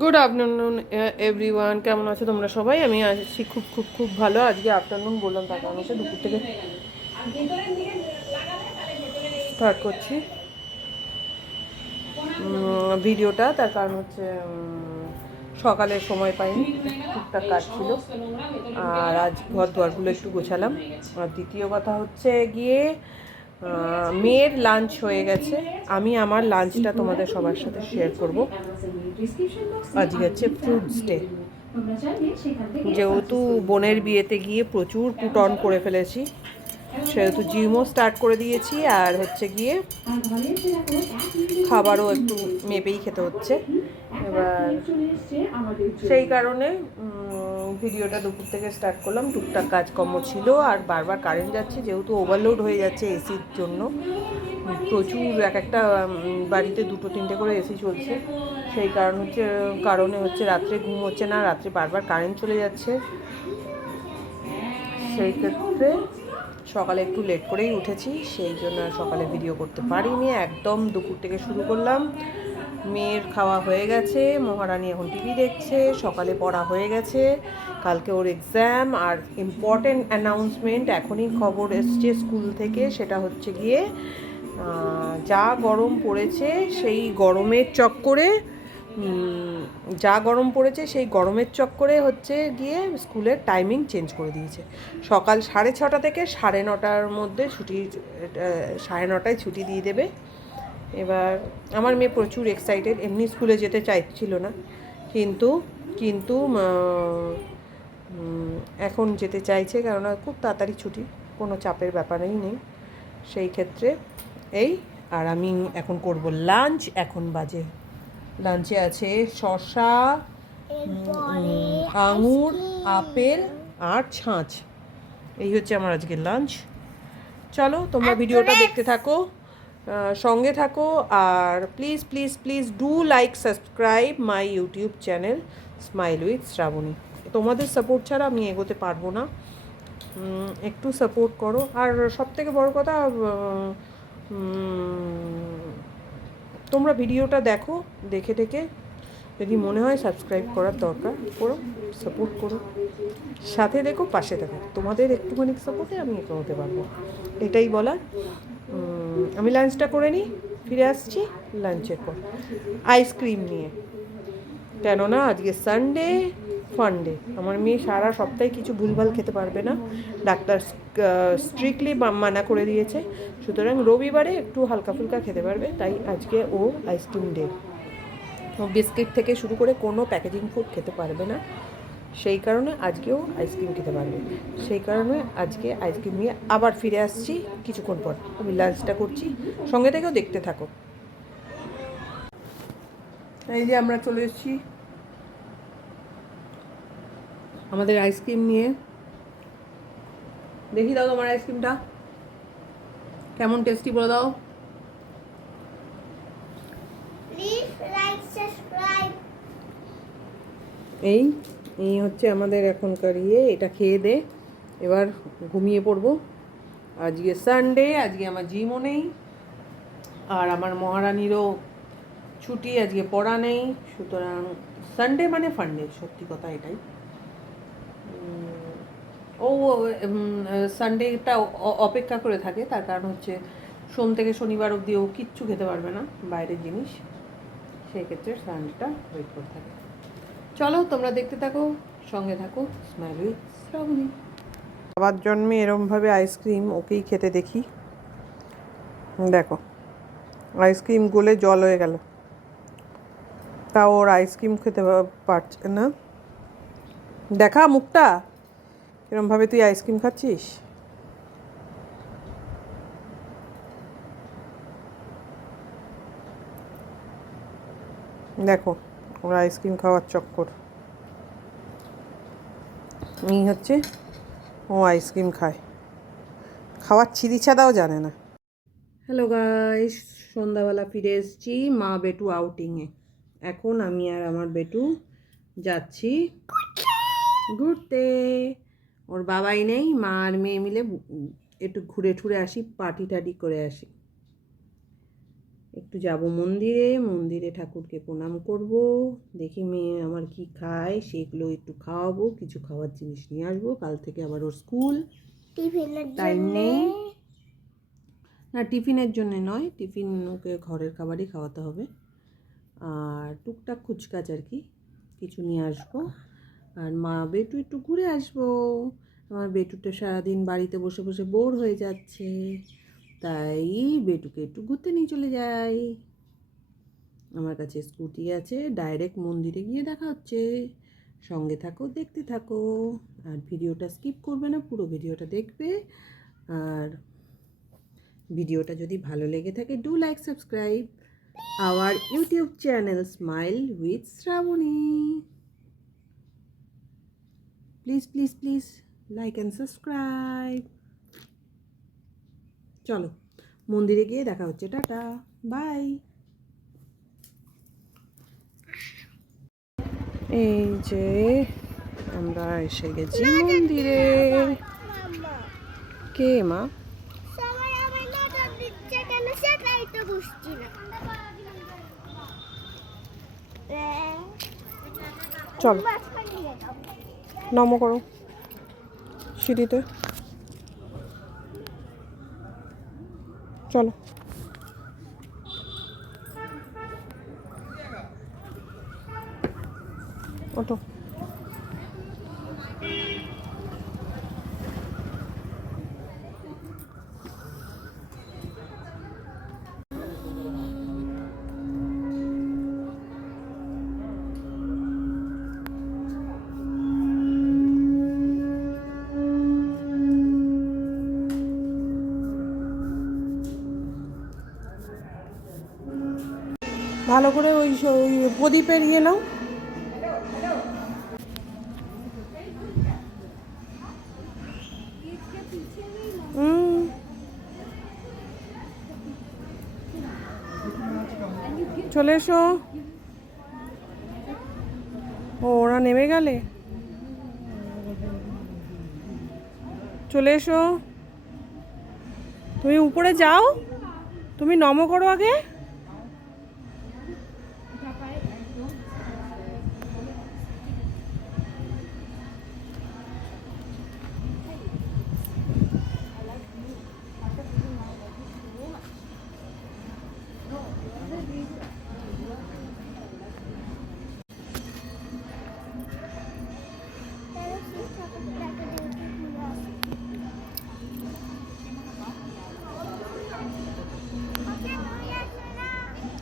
Good afternoon everyone, কেমন আছো তোমরা সবাই? আমি আছি খুব খুব খুব ভালো। আজকে আফটারনুন বললাম, তার কারণ হচ্ছে দুপুর থেকে স্টার্ট করছি ভিডিওটা। তার কারণ হচ্ছে সকালে সময় পাইনি, টুকটাক কাজ ছিল। আর আজ ঘর দুয়ারগুলো একটু গোছালাম। আর দ্বিতীয় কথা হচ্ছে গিয়ে মেয়ের লাঞ্চ হয়ে গেছে। আমি আমার লাঞ্চটা তোমাদের সবার সাথে শেয়ার করব। আজকে হচ্ছে ফ্রুটস ডে। যেহেতু বোনের বিয়েতে গিয়ে প্রচুর পুট অন করে ফেলেছি, সেহেতু জিমও স্টার্ট করে দিয়েছি। আর হচ্ছে গিয়ে খাবারও একটু মেপেই খেতে হচ্ছে। এবার সেই কারণে ভিডিওটা দুপুর থেকে স্টার্ট করলাম। টুকটাক কাজকর্ম ছিল, আর বারবার কারেন্ট যাচ্ছে, যেহেতু ওভারলোড হয়ে যাচ্ছে এসির জন্য। প্রচুর এক একটা বাড়িতে দুটো তিনটে করে এসি চলছে। সেই কারণে হচ্ছে রাত্রে ঘুম হচ্ছে না, রাত্রে বারবার কারেন্ট চলে যাচ্ছে। সেই ক্ষেত্রে সকালে একটু লেট করেই উঠেছি, সেই জন্য সকালে ভিডিও করতে পারিনি। একদম দুপুর থেকে শুরু করলাম। মেয়ের খাওয়া হয়ে গেছে, মহারানী এখন টিভি দেখছে, সকালে পড়া হয়ে গেছে। কালকে ওর এক্সাম। আর ইম্পর্টেন্ট অ্যানাউন্সমেন্ট এখনই খবর এসছে স্কুল থেকে, সেটা হচ্ছে গিয়ে যা গরম পড়েছে সেই গরমের চক্করে সেই গরমের চক্করে হচ্ছে গিয়ে স্কুলের টাইমিং চেঞ্জ করে দিয়েছে। সকাল 6:30 থেকে 9:30-র মধ্যে ছুটি, 9:30টায় ছুটি দিয়ে দেবে। এবার আমার মেয়ে প্রচুর এক্সাইটেড, এমনি স্কুলে যেতে চাইছিল না, কিন্তু কিন্তু এখন যেতে চাইছে, কেননা খুব তাড়াতাড়ি ছুটি, কোনো চাপের ব্যাপারই নেই সেই ক্ষেত্রে। এই আর আমি এখন করব লাঞ্চ। এখন বাজে, লাঞ্চে আছে শসা, আঙুর, আপেল আর ছাঁচ। এই হচ্ছে আমার আজকে লাঞ্চ। চলো তোমরা ভিডিওটা দেখতে থাকো, সঙ্গে থাকো। আর please please please do like subscribe my YouTube channel smile with Shraboni. তোমাদের সাপোর্ট ছাড়া আমি এগোতে পারবো না, একটু সাপোর্ট করো। আর সবথেকে বড় কথা, তোমরা ভিডিওটা দেখো, দেখে যদি মনে হয় সাবস্ক্রাইব করার দরকার, করো, সাপোর্ট করো, সাথে দেখো, পাশে থাকো। তোমাদের একটুখানি সাপোর্টে আমি এগোতে পারবো, এটাই বলার। আমি লাঞ্চটা করে নিই, ফিরে আসছি লাঞ্চের পর আইসক্রিম নিয়ে। কেননা আজকে সানডে ফান্ডে, আমার মেয়ে সারা সপ্তাহে কিছু ভুলভাল খেতে পারবে না, ডাক্তার স্ট্রিক্টলি মানা করে দিয়েছে। সুতরাং রবিবারে একটু হালকা ফুলকা খেতে পারবে, তাই আজকে ও আইসক্রিম ডে। ও বিস্কিট থেকে শুরু করে কোনো প্যাকেজিং ফুড খেতে পারবে না, সেই কারণে আজকেও আইসক্রিম খেতে পারবে। সেই কারণে আজকে আইসক্রিম নিয়ে আবার ফিরে আসছি কিছুক্ষণ পর। আমি লাঞ্চটা করছি, সঙ্গে থেকেও দেখতে থাকো। এই যে আমরা চলে এসেছি আমাদের আইসক্রিম নিয়ে। দেখি দাও তোমার আইসক্রিমটা কেমন টেস্টি, বলে দাও। এই এই হচ্ছে আমাদের এখনকার এটা খেয়ে দে, এবার ঘুমিয়ে পড়বো। আজকে সানডে, আজকে আমার জিমও নেই, আর আমার মহারানীরও ছুটি, আজকে পড়া নেই। সুতরাং সানডে মানে ফান্ডে, সত্যি কথা এটাই। ও সানডেটা অপেক্ষা করে থাকে, তার কারণ হচ্ছে সোম থেকে শনিবার অবধি ও কিচ্ছু খেতে পারবে না বাইরের জিনিস, সেই ক্ষেত্রে সানডেটা ওয়েট করে থাকে। চলো তোমরা দেখতে থাকো, সঙ্গে থাকো স্মাইল উইথ শ্রাবণী। আবার জন্মে এরমভাবে আইসক্রিম ওকেই খেতে দেখি, দেখো আইসক্রিম গলে জল হয়ে গেল, তাও ওর আইসক্রিম খেতে পারছে না। দেখা মুখটা, এরমভাবে তুই আইসক্রিম খাচ্ছিস। দেখো ওর আইসক্রিম খাওয়ার চক্কর, এই হচ্ছে ও আইসক্রিম খায়, খাওয়ার ছিঁড়িছাড়াও জানে না। হ্যালো গাইস, সন্ধ্যাবেলা ফিরে এসেছি মা বেটু আউটিংয়ে। এখন আমি আর আমার বেটু যাচ্ছি ঘুরতে। ওর বাবাই নেই, মা আর মেয়ে মিলে একটু ঘুরে ঠুরে আসি, পার্টি টাটি করে আসি। একটু যাব মন্দিরে, মন্দিরে ঠাকুরকে প্রণাম করব, দেখি মেয়ে আমার কি খায় সেগুলো একটু খাওয়াবো, কিছু খাওয়ার জিনিস নিয়ে আসবো, কাল থেকে আবার ওর স্কুল, টাইম নেই। না টিফিনের জন্য নয়, টিফিন ওকে ঘরের খাবারই খাওয়াতে হবে, আর টুকটাক কুচকাচ আর কি কিছু নিয়ে আসবো। আর মা বেটু একটু ঘুরে আসবো, আমার বেটুটা সারাদিন বাড়িতে বসে বসে বোর হয়ে যাচ্ছে, তাই বেটুকে একটু ঘুরতে নিয়ে চলে যাই। আমার কাছে স্কুটি আছে, ডাইরেক্ট মন্দিরে গিয়ে দেখা হচ্ছে। সঙ্গে থাকো, দেখতে থাকো, আর ভিডিওটা স্কিপ করবে না, পুরো ভিডিওটা দেখবে। আর ভিডিওটা যদি ভালো লেগে থাকে, do like subscribe our YouTube channel smile with Shrabani. Please please please like and subscribe. চলো মন্দিরে গিয়ে দেখা হচ্ছে, টাটা বাই। এই যে আমরা এসে গেছি মন্দিরে। কে মা? চলো নমো করো সিঁড়িতে, চলো। ওঠো। ভালো করে ওই প্রদীপের ইয়ে নাও। চলে এসো। ও ওরা নেমে গেলে, চলে এসো। তুমি উপরে যাও, তুমি নমো করো আগে।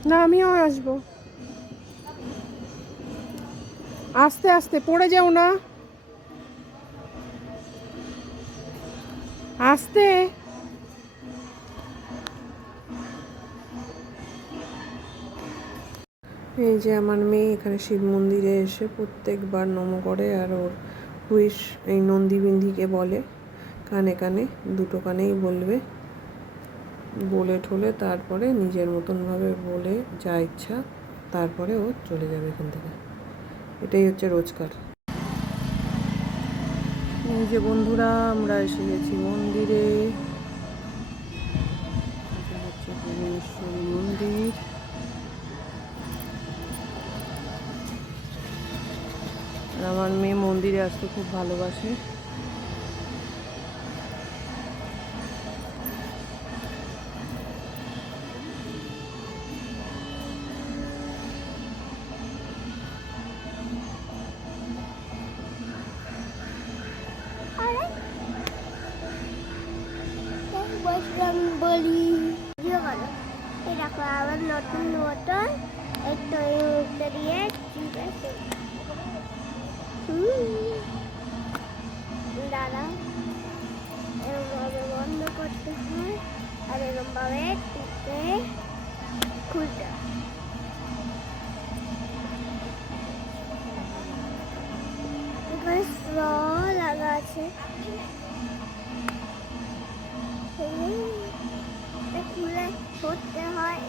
না আমিও আসবো, আস্তে আস্তে পড়ে যাও না, আস্তে। এই যে আমার মেয়ে এখানে শিব মন্দিরে এসে প্রত্যেকবার নমো করে, আর ওর হুইশ এই নন্দীবিন্দিকে বলে কানে কানে, দুটো কানেই বলবে, বলে ঠলে তারপরে নিজের মতনভাবে বলে যা ইচ্ছা, তারপরে ও চলে যাবে এখান থেকে। এটাই হচ্ছে রোজকার। এই যে বন্ধুরা আমরা এসে গেছি মন্দিরে, এটা হচ্ছে ভুবনেশ্বরী মন্দির। আর আমার মেয়ে মন্দিরে আসতে খুব ভালোবাসে। বলি দেখো আবার নতুন নতুন একটু মুখটা দিয়ে দাদা এরকমভাবে বন্ধ করতে হয়, আর এরকমভাবে টিপে খুলতে হয়। এখানে স্ট্র লাগা আছে, খুলে করতে হয়।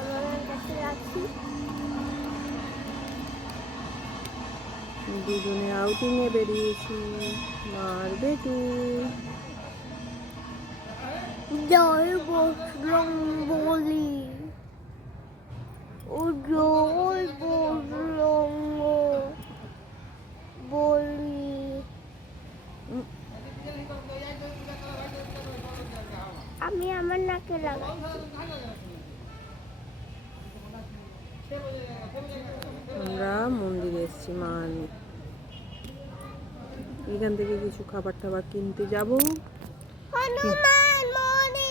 আমার কাছে রাখি। দুজনে আউটিংয়ে বেরিয়েছি। মার বেটু। জয় বসলং বলি, ও জয় বসলং বলি। আমি আমার নাকে লাগাচ্ছি। আমরা মন্দিরে এসেছি মা আর মেয়ে। এখান থেকে কিছু খাবার টাবার কিনতে যাব। হনুমান মনি।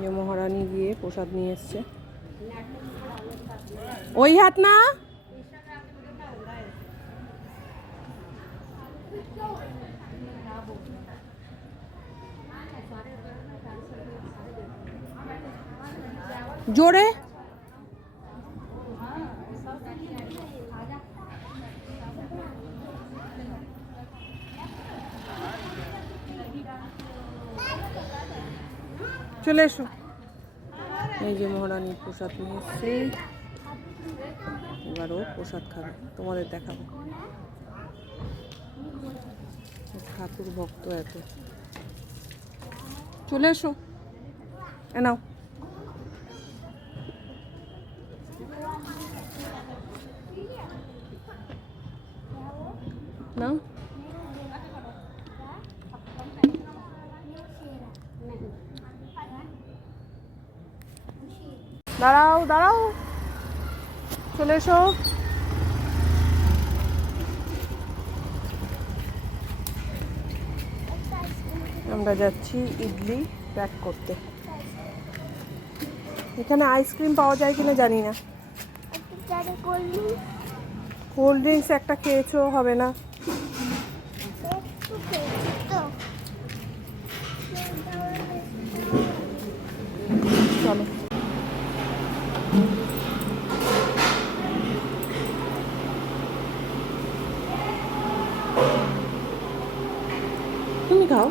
যে মহারানী গিয়ে প্রসাদ নিয়ে এসছে। ওই হাত না, জোরে। চলে এসো। এই যে মহারানী প্রসাদ নিয়ে এসছে, এবারও প্রসাদ খাবে, তোমাদের দেখাবো। ঠাকুর ভক্ত এত। চলে এসো, এ নাও। নাও। দাঁড়াও দাঁড়াও, চলে এসো। আমরা যাচ্ছি ইডলি প্যাক করতে। এখানে আইসক্রিম পাওয়া যায় কিনা জানি না। কোল্ড ড্রিঙ্কস একটা খেয়েছো, হবে না। চলো। তুমি খাও।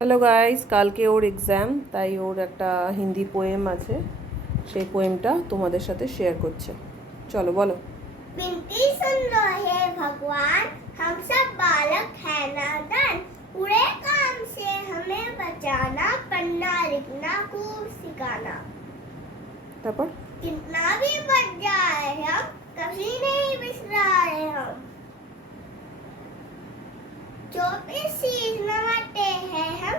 হ্যালো গাইস, কালকে ওর এক্সাম, তাই ওর একটা হিন্দি পোয়েম আছে, সেই পোয়েমটা তোমাদের সাথে শেয়ার করছে। চলো বলো। विनती सुन लो हे भगवान, हम सब बालक है नादान, पूरे काम से हमें बचाना, पढ़ना लिखना खूब सिखाना। তারপর कितना भी बढ़ जाए हम कभी नहीं बिसराए हम, जो भी सीखना मांगते हैं हम,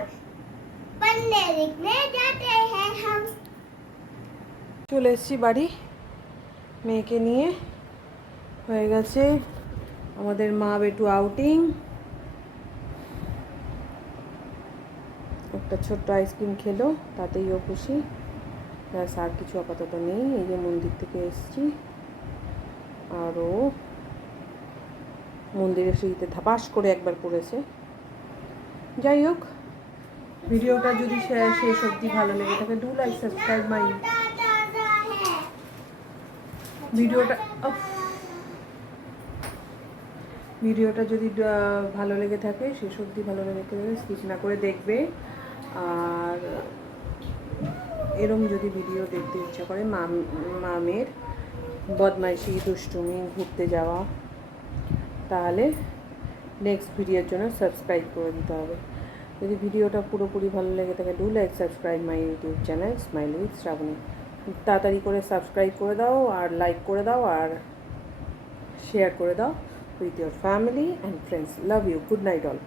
पढ़ने लिखने जाते हैं हम। চলে এসেছি বাড়ি, মেয়েকে নিয়ে। হয়ে গেছে আমাদের মা বেটু আউটিং। একটা ছোট্ট আইসক্রিম খেলো, তাতেই ও খুশি। ব্যাস, আর কিছু আপাতত নেই। এই যে মন্দির থেকে এসেছি, আরও মন্দিরের সিঁড়িতে ধাপাস করে একবার পড়েছে। যাই হোক, ভিডিওটা যদি শেষ অবধি ভালো লেগে থাকে, ডু লাইক সাবস্ক্রাইব মাই ভিডিওটা যদি ভালো লেগে থাকে, শেষ অবধি ভালো লেগে থাকে, স্কিপ না করে দেখবে। আর এরম যদি ভিডিও দেখতে ইচ্ছা করে, মামের বদমাইশি, দুষ্টুমি, ঘুরতে যাওয়া, তাহলে নেক্সট ভিডিওর জন্য সাবস্ক্রাইব করে দিতে হবে। যদি ভিডিওটা পুরোপুরি ভালো লেগে থাকে, do like subscribe my YouTube channel smile with Shrabani. তাড়াতাড়ি করে সাবস্ক্রাইব করে দাও, আর লাইক করে দাও, আর শেয়ার করে দাও with your family and friends. Love you, good night all.